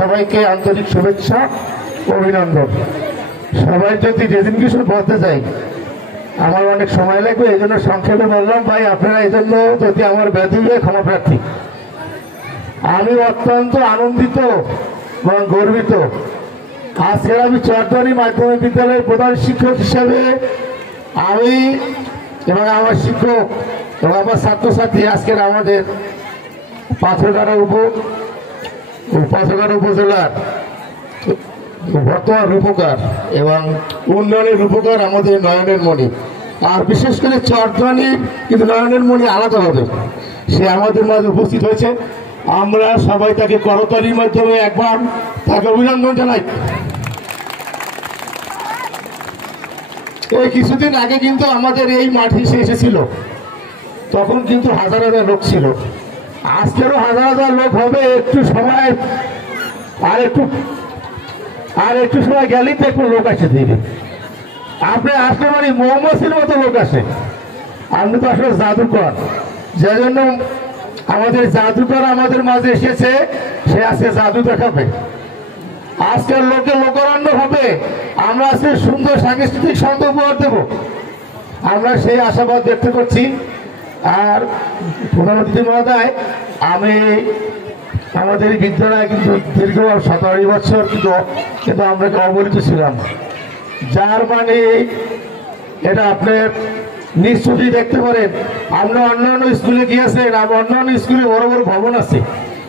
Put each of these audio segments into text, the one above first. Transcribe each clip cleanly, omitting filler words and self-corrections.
সবাইকে আন্তরিক শুভেচ্ছা অভিনন্দন। সবাই যদি যেদিন কিছু বলতে চাই আমার অনেক সময় লাগবে, এই জন্য সংক্ষেপে বললাম। ভাই আপনারা এই জন্য যদি আমার ব্যাধি হয়ে ক্ষমা প্রার্থী। আমি অত্যন্ত আনন্দিত এবং গর্বিত। আজকে আমি চরদ্বারি মাধ্যমিক বিদ্যালয়ের প্রধান শিক্ষক হিসাবে আমি এবং আমার শিক্ষক এবং আমার ছাত্রছাত্রী আজকের আমাদের পাথরঘাটা উপজেলার বর্তমান রূপকার এবং উন্নয়নের রূপকার আমাদের নয়নের মণি। আর বিশেষ করে চরদ্বারি কিন্তু নয়নের মণি আলাদা হবে, সে আমাদের মাঝে উপস্থিত হয়েছে। আমরা সবাই তাকে করতালির মাধ্যমে একবার তাকে অভিনন্দন জানাই। এই কিছুদিন আগে কিন্তু আমাদের এই মাঠে এসেছিল, তখন কিন্তু হাজার হাজার লোক ছিল। আজকেরও হাজার হাজার লোক হবে। একটু সময় আর একটু সময় গেলেই তো একটু লোক আসে দিবে। আপনি আসলে মানে মৌমাছির মতো লোক আসে। আপনি তো আসলে জাদুকর, যে জন্য আমাদের জাদুকর আমাদের মাঝে এসেছে, সে আজকে জাদু দেখাবে। আজকের লোকে লোকারণ্য হবে। আমরা আজকে সুন্দর সাংস্কৃতিক সন্ধ্যা উপহার দেব, আমরা সেই আশাবাদ ব্যক্ত করছি। আর প্রধান অতিথি মহোদয়, আমি আমাদের বিদ্যালয়ে কিন্তু দীর্ঘ 17 বছর কিন্তু আমরা অবহেলিত ছিলাম, যার মানে এটা আপনার নিশ্চয়ই দেখতে পারেন। আমরা অন্যান্য স্কুলে গিয়েছেন, অন্যান্য স্কুলে বড় বড় ভবন আছে,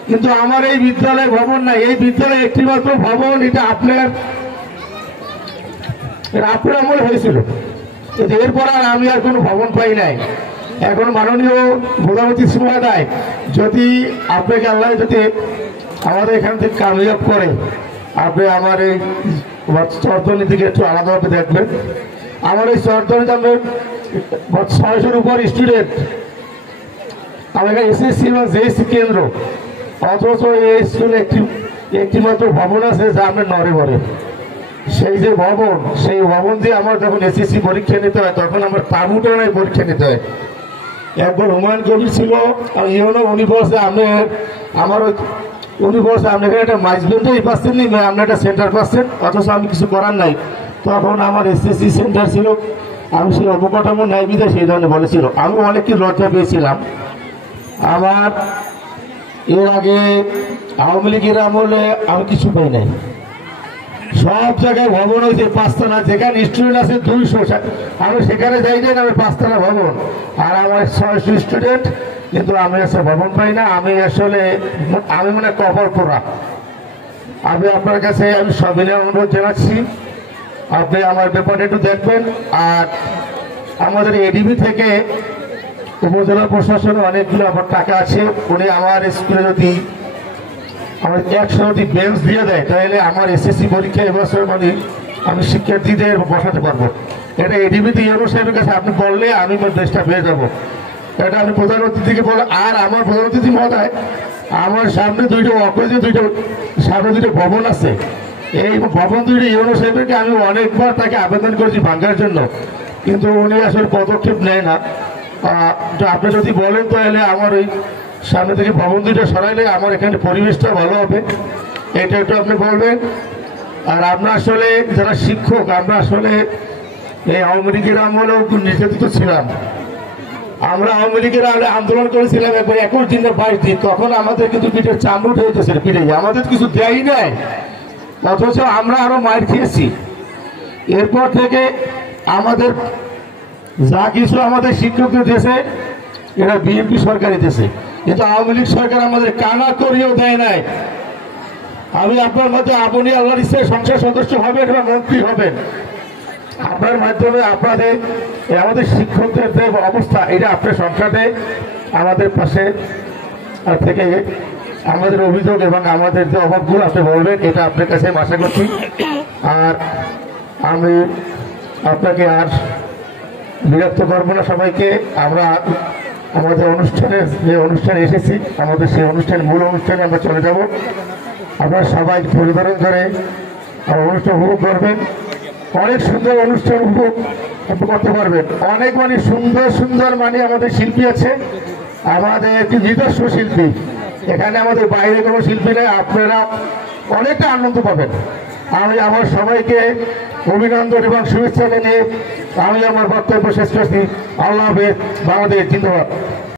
কিন্তু আমার এই বিদ্যালয়ে ভবন নাই। এই বিদ্যালয়ে একটি মাত্র ভবন, এটা আপনার আমলে হয়েছিল। এরপর আর আমি আর কোনো ভবন পাই নাই। এখন মাননীয় প্রধান অতিথি মহোদয়, যদি আপনাকে আল্লাহ যদি আমাদের এখান থেকে কামিয়াব করে, আপনি আমার এই চরদ্বারি থেকে একটু আলাদাভাবে দেখবেন। আমার এই চরদ্বারিতে আমরা 600-র উপর স্টুডেন্ট, আমাদের এসএসসি এবং জেএসসি কেন্দ্র, অথচ এই স্কুলে একটি মাত্র ভবন আছে যা আমরা নড়ে বলে। সেই যে ভবন, সেই ভবন দিয়ে আমার যখন এসএসসি পরীক্ষা নিতে হয়, তখন আমার তাঁবুটাও নাই পরীক্ষা নিতে হয়। একবার হুমায়ুন কবির ছিল, উনি বলছে আমার উনি বলছে আপনি এখানে একটা মাইজবেন্ডই পাচ্ছেন নি, আপনি একটা সেন্টার পাচ্ছেন, অথচ আমি কিছু করার নাই। তখন আমার এসএসসি সেন্টার ছিল, আমি সেই অবকাঠামো নাই বিধায় সেই ধরনের বলেছিল। আমি অনেক কিছু লজ্জা পেয়েছিলাম। আমার এর আগে আওয়ামী লীগের আমলে আমি কিছু পাই নাই। সব জায়গায় ভবন হয়েছে 5তলা, যেখানে স্টুডেন্ট আছে 200, আমি সেখানে যাই আমি 5তলা ভবন, আর আমার 600 স্টুডেন্ট, কিন্তু আমি আসলে ভবন পাই না। আমি মানে কপাল পোড়া। আমি আপনার কাছে আমি সবিনয় অনুরোধ জানাচ্ছি, আপনি আমার ব্যাপারটা একটু দেখবেন। আর আমাদের এডিবি থেকে উপজেলা প্রশাসনে অনেকগুলো আমার টাকা আছে, উনি আমার স্কুলে যদি আমার 100টি বেঞ্চ দিয়ে দেয়, তাহলে আমার এসএসসি পরীক্ষা এবছর মানে আমি শিক্ষার্থীদের বসাতে পারবো। এটা এডিবিতে ইউনো সাহেবের কাছে আপনি বললে আমি দেশটা পেয়ে যাবো। এটা আমি প্রধান অতিথিকে বলে। আর আমার প্রধান অতিথি মহোদয়, আমার সামনে সামনে দুটো ভবন আছে। এই ভবন দুইটা ইউনো সাহেবকে আমি অনেকবার তাকে আবেদন করেছি ভাঙার জন্য, কিন্তু উনি আসলে পদক্ষেপ নেয় না। আপনি যদি বলেন তাহলে আমার ওই সামনে থেকে ভবন দুইটা সরাইলে আমার এখানে পরিবেশটা ভালো হবে, এটা একটু আপনি বলবেন। আর আমরা আসলে যারা শিক্ষক, আমরা আসলে এই আওয়ামী লীগের আমলেও নির্যাতিত ছিলাম। আমরা আওয়ামী লীগের আন্দোলন করেছিলাম একবার 21 দিন না 22 দিন, তখন আমাদের কিন্তু পিঠের চামড়া উঠে যেতেছিল, পিঠে আমাদের কিছু দেয়ই নাই, অথচ আমরা আরো মাইর খেয়েছি। এরপর থেকে আমাদের যা কিছু আমাদের শিক্ষকদের দেশে, এটা বিএনপি সরকারই দেশে, কিন্তু আওয়ামী লীগ সরকার আমাদের কানা করিয়েও দেয় নাই। আমি আপনার মধ্যে আপনি আল্লাহর ইচ্ছায় সংসদ সদস্য হবেন এবং মন্ত্রী হবেন, আপনার মাধ্যমে আপনাদের আমাদের শিক্ষকদের যে অবস্থা, এটা আপনার সংসদে আমাদের পাশে থেকে আমাদের অভিযোগ এবং আমাদের যে অভাবগুলো আপনি বলবেন, এটা আপনার কাছে আশা করছি। আর আমি আপনাকে আর বিরক্ত করবো না। সবাইকে আমরা আমাদের যে অনুষ্ঠানে এসেছি, আমাদের সেই মূল অনুষ্ঠানে আমরা চলে যাব। আপনারা সবাই পরিধারণ করে আমার অনুষ্ঠান উপভোগ করবেন। অনেক সুন্দর অনুষ্ঠান উপভোগ করতে পারবেন। অনেক সুন্দর সুন্দর আমাদের শিল্পী আছে, আমাদের একটি নিজস্ব শিল্পী, এখানে আমাদের বাইরে কোনো শিল্পী নেই, আপনারা অনেকটা আনন্দ পাবেন। আমি আমার সবাইকে অভিনন্দন এবং শুভেচ্ছা জানিয়ে আমি আমার বক্তব্য শেষ করছি। আল্লাহ হাফেজ। বাংলাদেশ জিন্দাবাদ।